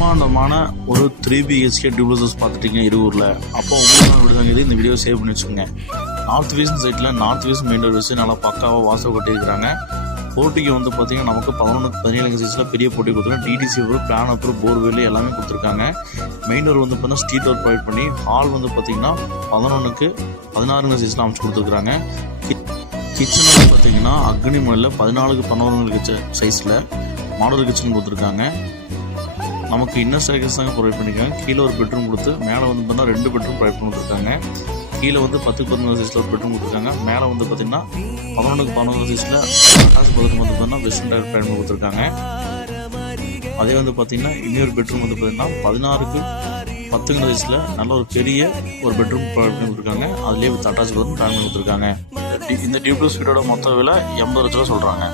பிரம்மாண்டமான ஒரு 3 BHK duplex house பார்த்துட்டீங்க இருவூரில். அப்போ உங்களுக்கு விடுதாங்க இந்த வீடியோ சேவ் பண்ணி வச்சுக்கோங்க. நார்த் வெஸ்ட் சைட்டில் நார்த் வெஸ்ட் மெயின் ரோடு வச்சு நல்லா பக்காவாக வாசல் கட்டியிருக்கிறாங்க. போட்டிக்கு வந்து பார்த்தீங்கன்னா நமக்கு 11-17 சைஸில் பெரிய போட்டி கொடுத்துருக்காங்க. டிடிசி அப்புறம் பிளான் அப்புறம் போர்வெல் எல்லாமே கொடுத்துருக்காங்க. மெயின் டோர் வந்து பார்த்தீங்கன்னா ஸ்ட்ரீட் டோர் ப்ரொவைட் பண்ணி ஹால் வந்து பார்த்தீங்கன்னா 11-16 சைஸில் அமைச்சு கொடுத்துருக்காங்க. கிச்சன் வந்து பார்த்தீங்கன்னா அக்னி முறையில் 14-11 சைஸில் மாடல் கிச்சன் கொடுத்துருக்காங்க. நமக்கு இன்னர் ஸ்டேர்கேஸ் தாங்க ப்ரொவைட் பண்ணியிருக்காங்க. கீழே ஒரு பெட்ரூம் கொடுத்து மேலே வந்து பார்த்தீங்கன்னா 2 பெட்ரூம் ப்ரொவைட் பண்ணி கொடுத்துருக்காங்க. கீழே வந்து 10-11 சைஸில் ஒரு பெட்ரூம் கொடுத்துருக்காங்க. மேலே வந்து பார்த்தீங்கன்னா 11-11 சைஸில் அட்டாச் பாத்ரூம் வந்து பார்த்தீங்கன்னா வெஸ்டர்ன் டைப் ப்ரொவைட் பண்ணி கொடுத்துருக்காங்க. அதே வந்து பார்த்தீங்கன்னா இன்னொரு பெட்ரூம் வந்து பார்த்தீங்கன்னா 16-10 சைஸில் நல்ல ஒரு பெரிய ஒரு பெட்ரூம் ப்ரொவைட் பண்ணி கொடுத்துருக்காங்க. அதுலேயே வித் அட்டாச் பாத்ரூம் ப்ரொவைட் பண்ணி கொடுத்துருக்காங்க. இந்த டியூப்ளஸ் வீட்டோட மொத்த விலை 80 லட்ச ரூபா சொல்கிறாங்க.